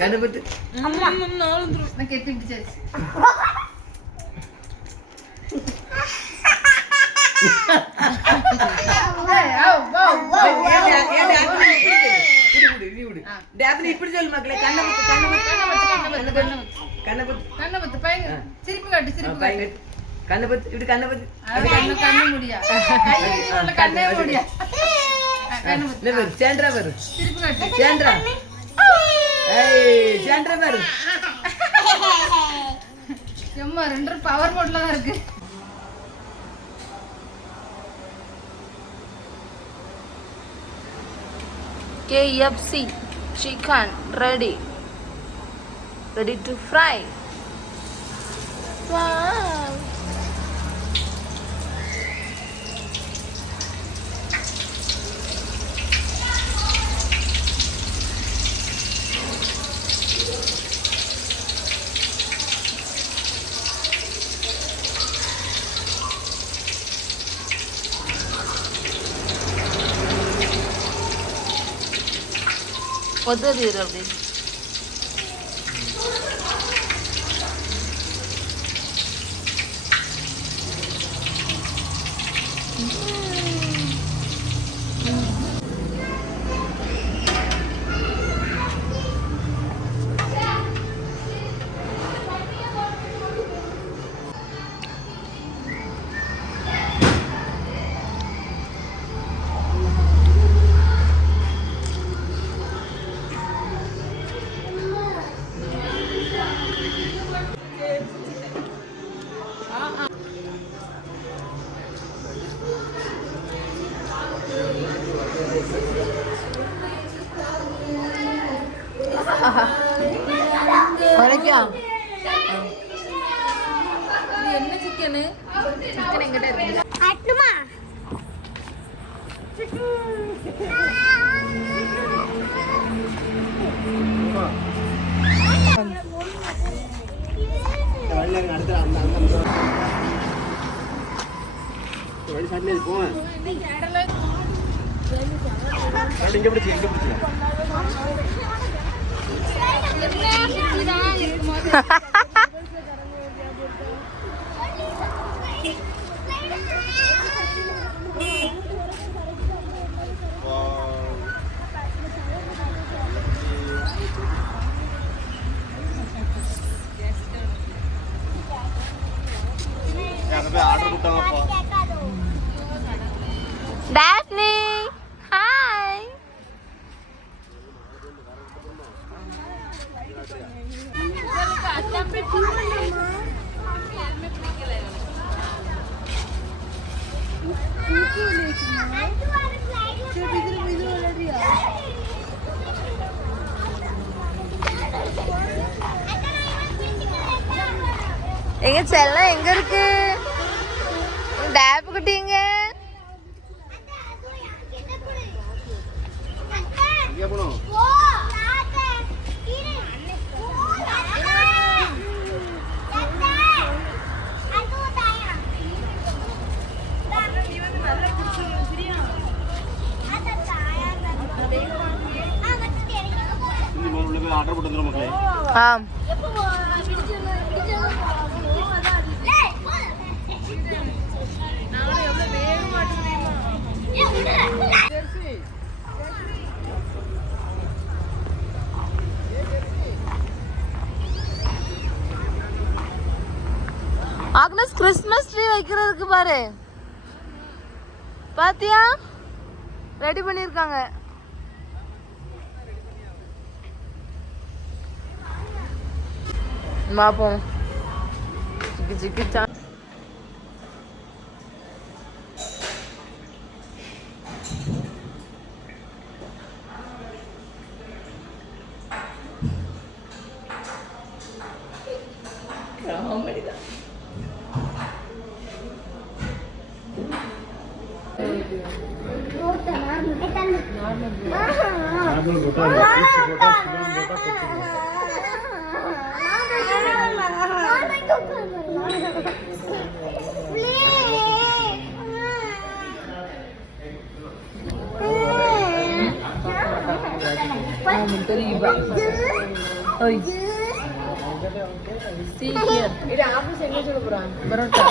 கண்ணபத்து அம்மா நான் கெட்டி பிடிச்சாச்சு. இப்படி சொல்லு மக்களே. கண்ணபத்து கண்ணபத்து பையன் சிரிப்பு காட்டு சிரிப்பு காட்டு. கண்ணபத்து இப்படி கண்ணபத்து கண்ணு முடியா கண்ணே முடியா. சேந்திரா பாரு சிரிப்பு காட்டு சேந்திரா. சேந்திரா பாரு. எம்மா ரெண்டு பவர் மோட்ல தான் இருக்கு. KFC chicken ready to fry. Wow. உதறிடு அப்படி. என்ன சிக்கனு? சிக்கன் எங்கிட்ட இருக்கு. Daphne, hi. எங்க செல்லம் எங்க இருக்கு? டேப் குட்டிங்க ஆர்டர் போட்டு மக்களே. ஆம் ஆக்னஸ் கிறிஸ்மஸ் ட்ரீ வைக்கிறதுக்கு பாரு. பாத்தியா ரெடி பண்ணிருக்காங்க. பாப்போம். சிக்கி சிக்கி சா காமெடிதான். Terima. ஓய் சீக்கிரம் இது ஆபீஸ் எங்க சொல்ல போறான் பரோட்டா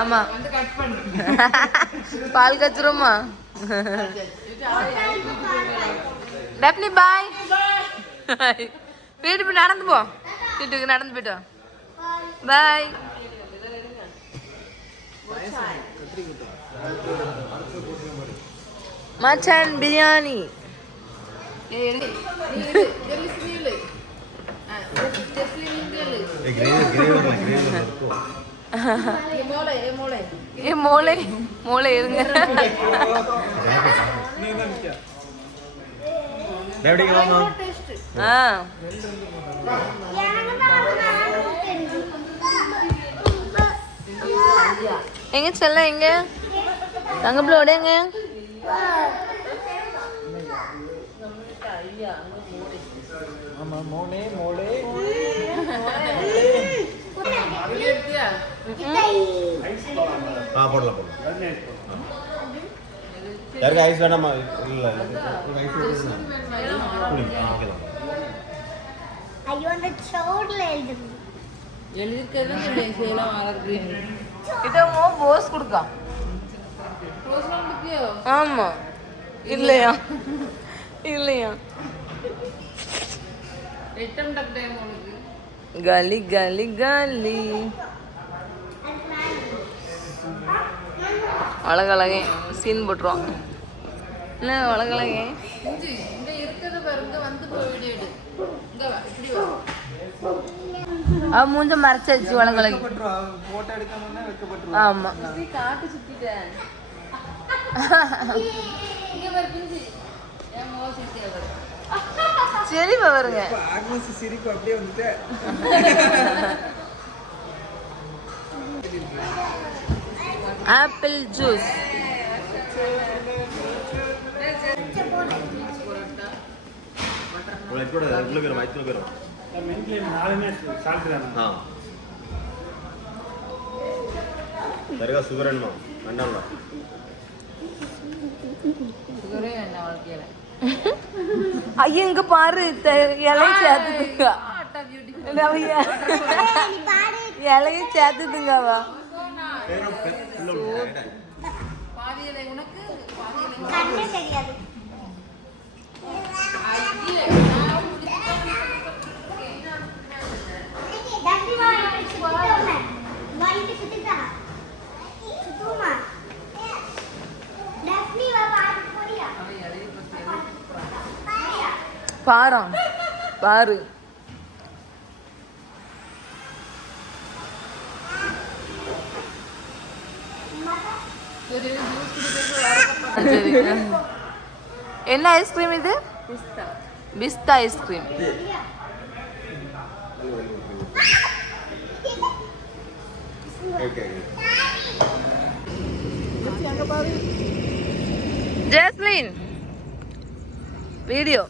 ஆமா பால் கச்சுருமா டெப்னி பாய் வீட்டுக்கு நடந்து போ வீட்டுக்கு நடந்து போயிட்டோ பாய் மச்சான் பிரியாணி மூளை இருங்க எங்க செல்ல எங்க தங்க பிள்ளோட எங்க யாருக்கு ஐஸ் வேண்டாமா இல்ல ஐயோ அந்த சோர்ல போஸ் கொடுக்கா ஆமா இல்லையா இல்லையா காலி காலி காலி அழகழகே சீன் போட்டுருவான் என்ன அழகழகே அவ மூஞ்ச மறைச்சாச்சு அழகழகி ஆமா காட்டு சுத்திட்டேன் சரி வருங்க சிரிப்பு அப்படியே வந்துட்டு ஆப்பிள் ஜூஸ் சரியா சுகர் வேணுமா வேண்டாம்ல ஐயா இங்க பாரு இலையை சேர்த்துதுங்க இலையை சேர்த்துதுங்க அவ கண்ணே தெரியாது பாரு பாரு என்ன ஐஸ்கிரீம் இது பிஸ்தா ice cream Jasmine video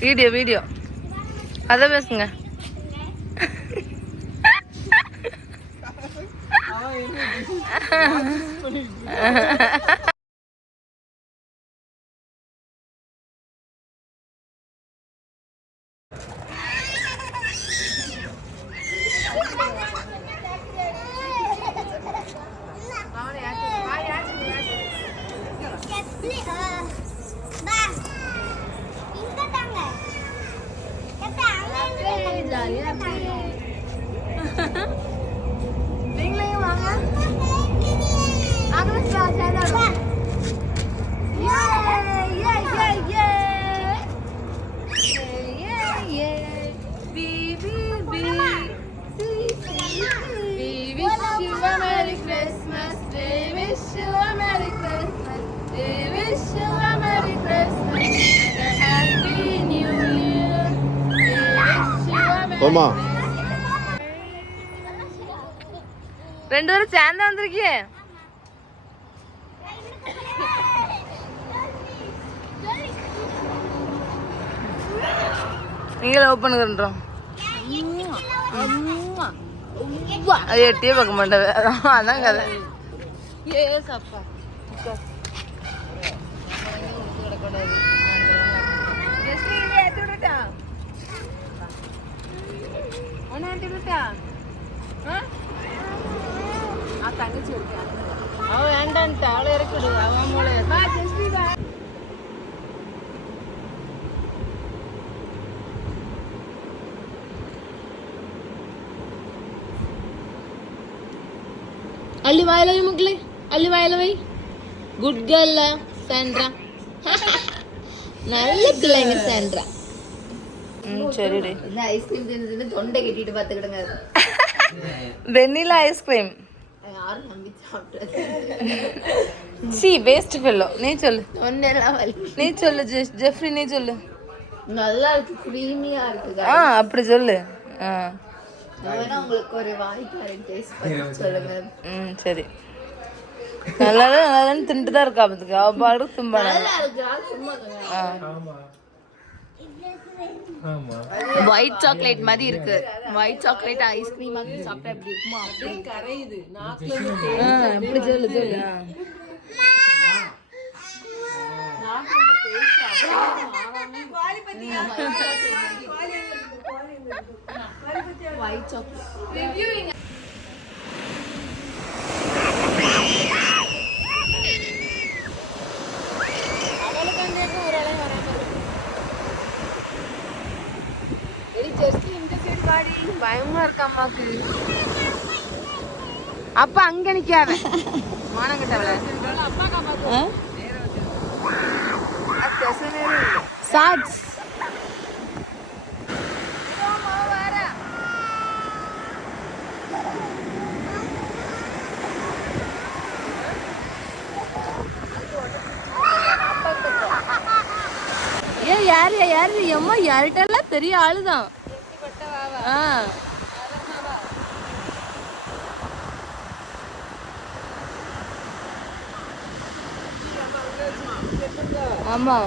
video video அதை பேசுங்க நீங்களே வாங்க போமா ரெண்டு பேரும் சேர்ந்து வந்திருக்கீங்க நீங்களே ஓப்பன் பண்றோம் அது எட்டியே பார்க்க மாட்டேன் அதான் கதை எஸ் அப்பா தங்கச்சி அவ வேண்டான்ட்டு அவளை இறக்கிடு அவன் மூளை அள்ளி வாயில வை மக்களே அள்ளி வாயில வை குட் கேர்ல சாண்ட்ரா நல்ல பிள்ளைங்க சாண்ட்ரா சரிடி இந்த ஐஸ்கிரீம் தின்னு தொண்டை கட்டிட்டு பாத்துக்கிடுங்க வெண்ணிலா ஐஸ்கிரீம் யாரும் நம்பி சாப்பிட்டு சி வேஸ்ட் ஃபெல்லோ நீ சொல்லு தொண்டைலாம் வலி நீ சொல்லு ஜெஃப்ரி நீ சொல்லு நல்லா இருக்கு கிரீமியா இருக்குது அப்படி சொல்லு வேணா உங்களுக்கு ஒரு வாய்க்காரன் டேஸ்ட் பண்ணி சொல்லுங்க சரி நல்லாதான் தின்ட்டு தான் இருக்கா அதுக்கு அவ பாடு தும்பான நல்லா இருக்கு சும்மா ஒயிட் சாக்லேட் மாதிரி இருக்கு ஒயிட் சாக்லேட் ஐஸ்கிரீம் மாதிரி சாப்பிட்டா எப்படி இருக்குமோ அப்படியே கரையுது எப்படி சொல்லு சொல்லு ஒயிட் சாக்லேட் பயமா இருக்கு அம்மாக்கு அப்பா அங்க நிக்காத மானங்கிட்டவள சாட்ஸ் யாரு எம்மா யார்கிட்டலாம் பெரிய ஆளுதான் ஆமா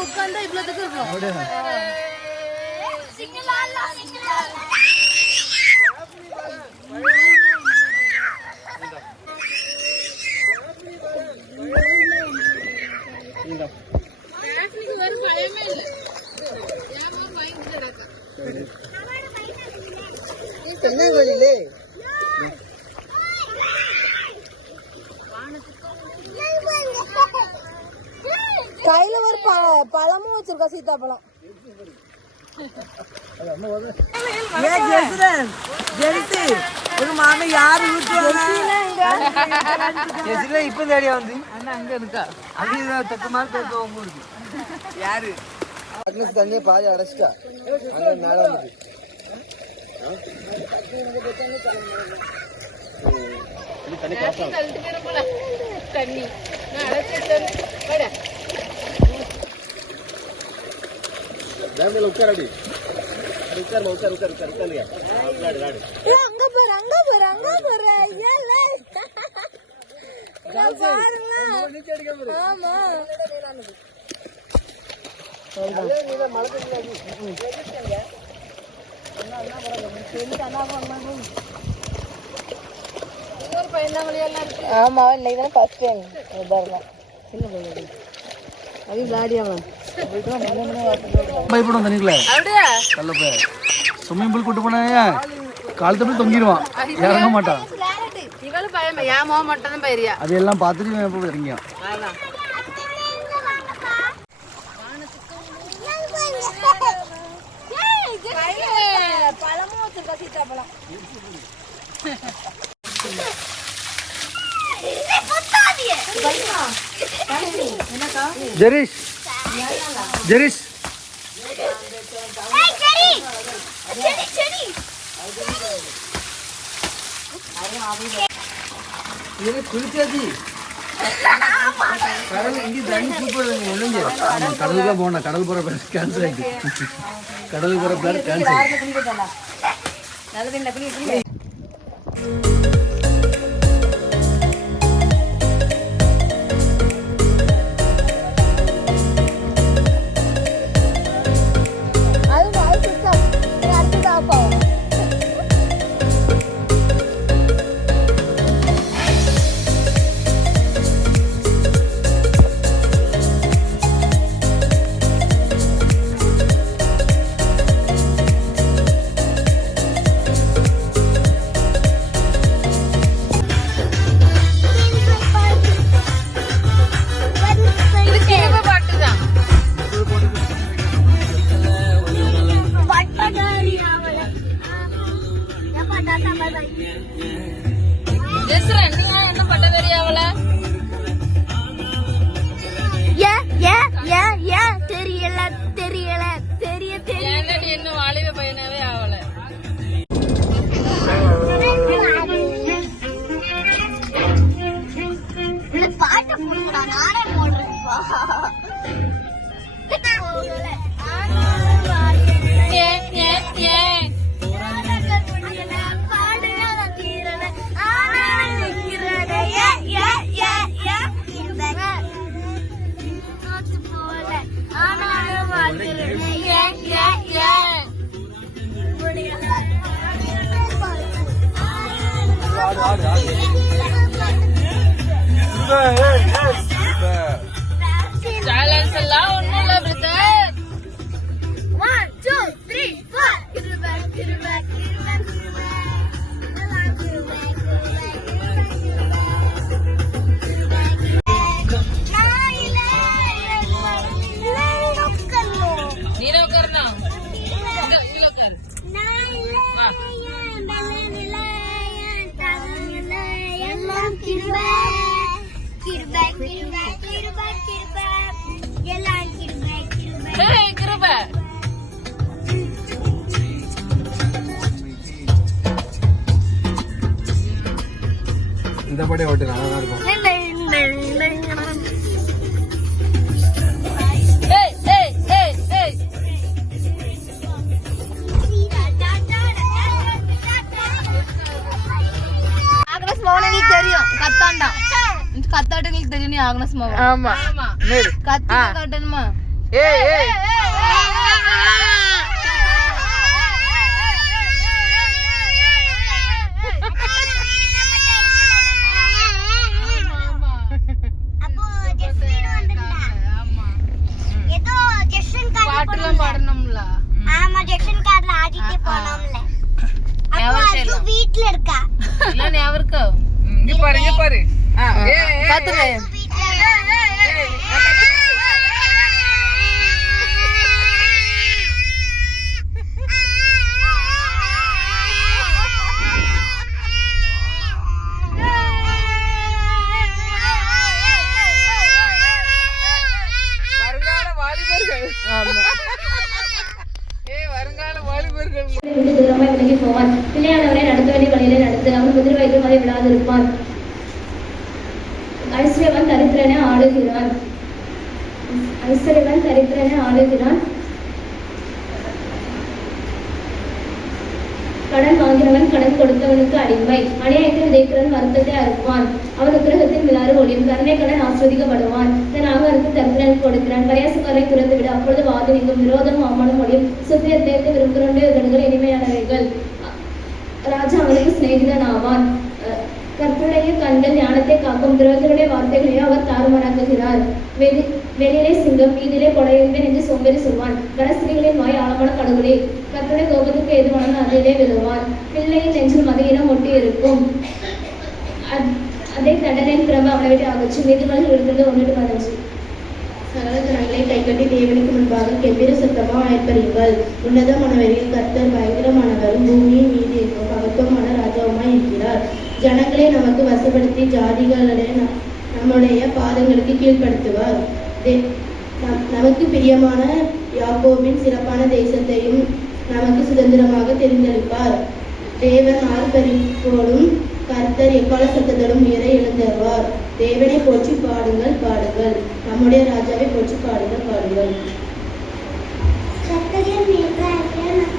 உட்கார்ந்தா இவ்வளவுக்கு இருக்கும் கையில ஒரு பழமும் வச்சிருக்கா சீத்தாப்பழம் ஒரு மாமி யாரு இப்ப தேடியா வந்து அங்க இருக்கா அது தக்கமா கேட்க உங்களுக்கு யாரு தண்ணியை பாதி அடைச்சிட்டா அங்க மேல வந்து தண்ணி உட்காரடி உட்காருங்க அங்க போற ஆமா ஆமா இன்னைக்கு தான் ஃபர்ஸ்ட் டைம் பாருங்க அது விளையாடியாவா பயப்படும் தண்ணிக்குள்ள அப்படியே கல்ல போய் ஸ்விம்மிங் பூல் கூட்டு போனா கால் தப்பி தொங்கிடுவான் இறங்க மாட்டான் இவளு பயம் ஏன் போக மாட்டேன்னு பயிரியா அது எல்லாம் பார்த்துட்டு எப்போ இறங்கியான் அதான் பழமும் வச்சிருக்கா சீத்தாப்பழம் ஜெரிஷ் ஜெரிஷ் குளிச்சாச்சு கடல் இங்கே தண்ணி சூப்பர் ஒழுங்கு ஆமாம் கடலுக்கு தான் போனேன் கடல் போகிற பிளான் கேன்சல் ஆகிட்டு கடலுக்கு போகிற பிளான் கேன்சல் என்ன பட்ட தெரியாவல தெரியல என்ன வாலிப பையனாவே ஆவல பாட்டு போடுறா நானே போடுறேன்ப்பா சேலன்ஸ் எல்லாம் ஒண்ணும் இல்ல பிரதர் 1 2 3 நீரோ கர்னா கிருப இந்த படி ஓட்டு நல்லா தான் இருக்கும் ஆக்னஸ் மௌனங்களுக்கு தெரியும் கத்தாண்டா கத்தாட்டங்களுக்கு தெரியும் நீ ஆக்னஸ் மௌன ஆமா கத்தி கட்டணுமா பாட்டுலாம் பாடணும்ல ஆமா ஜெக்ஷன் கார்ல ஆடிட்டே போனோம்ல அப்போ வீட்ல இருக்கா இல்ல ஞாபகம் இருக்கோ இங்க பாரு கத்துறே வருங்கால வாலிபர்கள் ஆமா வருங்கால வாலிபர்கள் தூரமாக விலகி போவான் பிள்ளையானவரை நடத்த வேண்டிய வழியிலே நடத்து அவன் முதிர் வயதும் அதை விடாதிருப்பான். ஐஸ்வர்யவன் தரித்திரனை ஆளுகிறான். கடன் வாங்கினவன் கடன் கொடுத்தவனுக்கு அடிமை. அநியாயத்தை விதைக்கிறவன் வருத்தத்தை அறுப்பான். அவன் உக்கிரகத்தின் மிலாறு ஒளியும். கருணை கடன் ஆஸ்வதிக்கப்படுவான். தன் ஆகாரத்தை தரித்திரனுக்கு கொடுக்கிறான். பரியாசக்காரை துறந்து விட, அப்பொழுது வாது நீங்கும். விரோதம் அவமானம் ஒளியும். சுத்திய தேர்த்து விரும்புகிறோண்டு இதழ்கள் இனிமையானவைகள். ராஜா அவனுக்கு சிநேகிதன் ஆவான். கற்புடைய கண்கள் ஞானத்தை காக்கும். துரோகருடைய வார்த்தைகளையோ அவர் தாறுமாறாக்குகிறார். வெளியிலே சிங்கம், வீதியிலே கொடையும்பேன் என்று சோம்பேறி சொல்வான். கனஸ்திரிகளின் வாய் ஆழமான கடவுளே. கற்புடைய கோபத்துக்கு எதுவான அதிலே விழுவான். பிள்ளையின் நெஞ்சில் மதியினம் ஒட்டி இருக்கும். அதை தண்டனின் பிரம அவனை விட்டு அகற்றும். நீதிமன்றம் இருக்கிறது 1:15. சகல ஜனங்களை கைகட்டி தேவனுக்கு முன்பாக கெம்பீர சத்தமாக ஆயர்ப்பறீங்கள். உன்னதமானவரில் கர்த்தர் பயங்கரமானவரும் பூமியின் மீது இருக்கும் மகத்துவமான ராஜாவுமாய் இருக்கிறார். ஜனங்களை நமக்கு வசப்படுத்தி ஜாதிகளுடைய நம்முடைய பாதங்களுக்கு கீழ்ப்படுத்துவார். நமக்கு பிரியமான யாக்கோபின் சிறப்பான தேசத்தையும் நமக்கு சுதந்திரமாக தெரிந்தளிப்பார். தேவன் ஆர்ப்பரிப்போடும் கர்த்தர் எக்கால சத்தத்தோடும் உயர எழுந்தருவார். தேவனை போற்றி பாடுங்கள் பாடுங்கள். நம்முடைய ராஜாவை போற்றி பாடுங்கள் பாடுங்கள். கர்த்தரின் மீட்பராகிய நம்